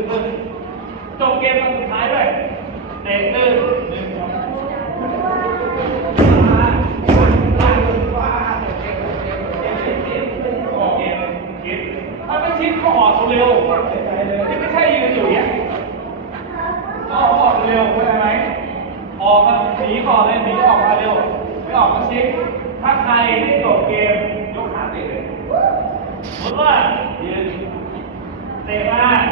นะครับตึ้งตึ้งตึ้งจบเกมวันสุดท้ายด้วยเตะตื้นหนึ่งสองออกมคิดถ้าไม่ชิดก็ออกเร็วที่ไม่ใช่ยืนอยู่เนี่ยก็ออกเร็วเข้าใจไหมออกมาหนีก่อนเลยหนีออกมาเร็วไม่ออกก็ชิดถ้าใครที่จบเกมยกขาเตะเลยสมมติว่ายืนเตะ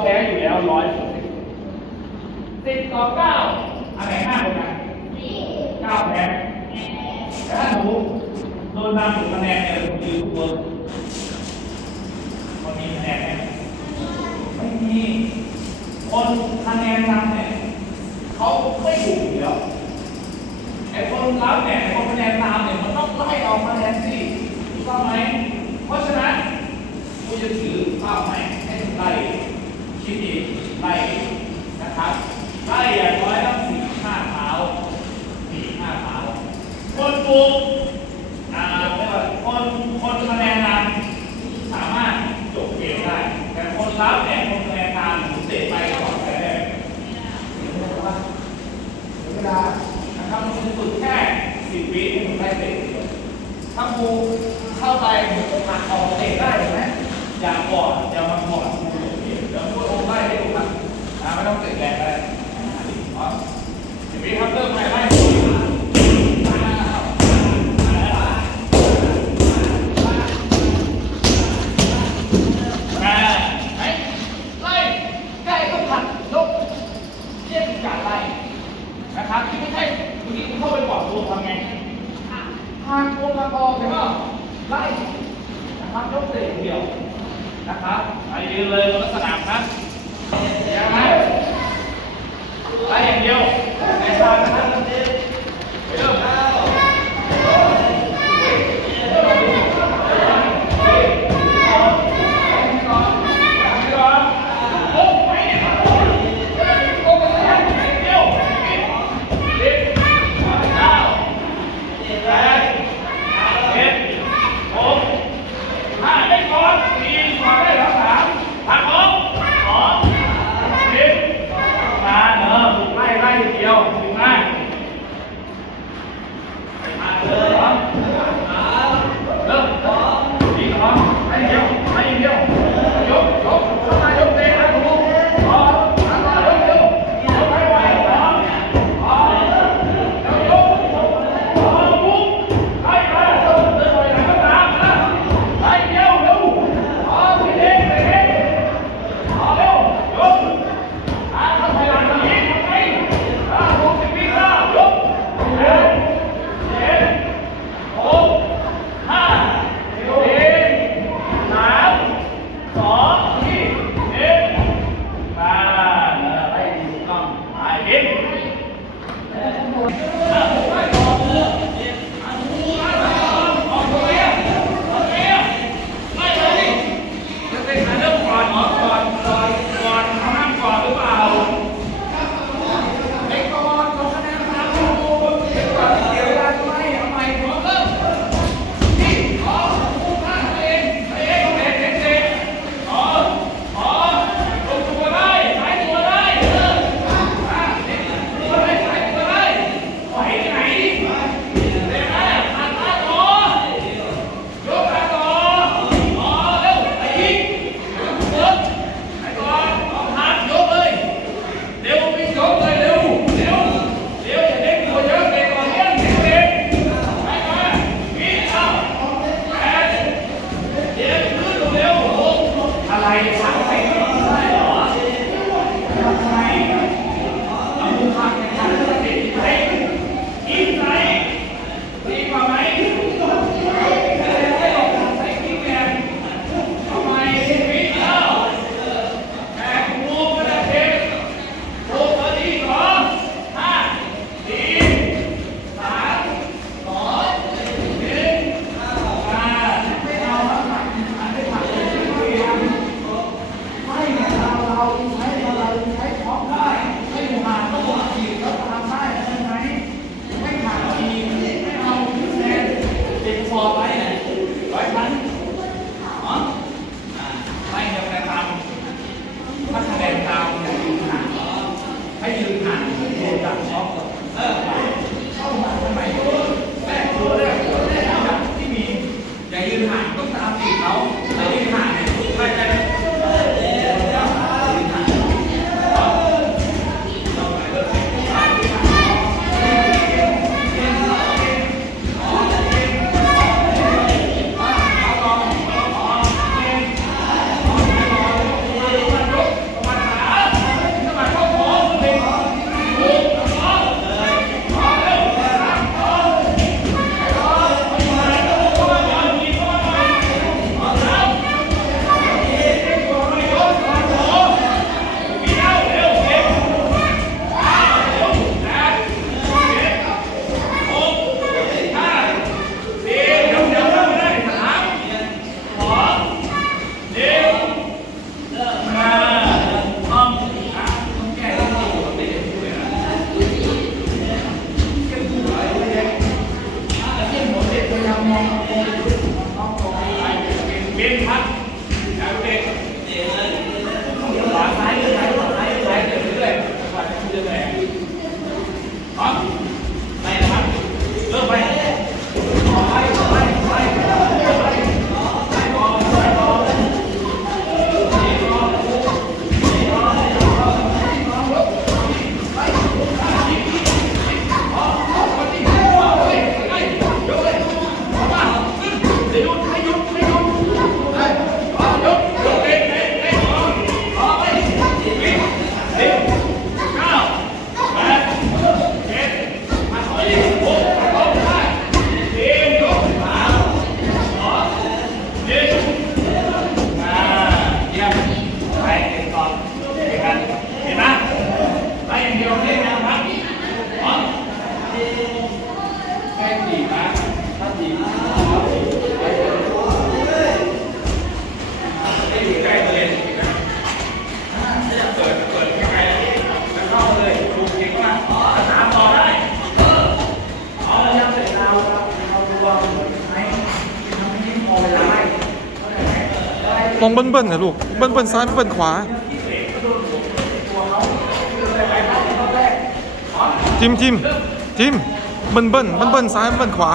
แพ้อยู่แล้วร้อยสิบต่อเก้าอันไหนห้ากว่ากันเก้าแพ้แต่ถ้าหนูโดนนำถึงคะแนนเนี่ยหนูยืนทุกคนคนมีคะแนนไหมไม่มีคนคะแนนนำเนี่ยเขาไม่ถูกอยู่แล้วไอ้คนรับเนี่ยคนคะแนนตามเนี่ยมันต้องไล่เอาคะแนนสิถูกต้องไหมเพราะฉะนั้นกูจะถือภาพใหม่ให้ถูกไล่ คิดอีไล่นะครับไล่อย่างน้อยต้องสี่ห้าเท้าสี่ห้าเท้าคนปลูกอ่าเรีกว่คนคนคะแนนนำสามารถจบเกมได้ แต่คนรับเนี่ยคนคะแนนนำผมเตะไปก่อนแต่แรกเวลานะครับมันฝึกแค่สิบวิให้ผมได้เตะถ้าครูเข้าไปผมหักออกเตะได้ไหมอย่าก่อนอย่ามาก่อน nó không tự lạc cái như hạnh phúc ta tìm đâu Ele มองเบิ้ลๆนะลูก เบิ้ลๆซ้ายเบิ้ลขวาจิมจิมทิมเบิ้ลเบิ้ลเบิ้ลๆซ้ายเบิ้ลขวา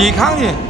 抵抗你。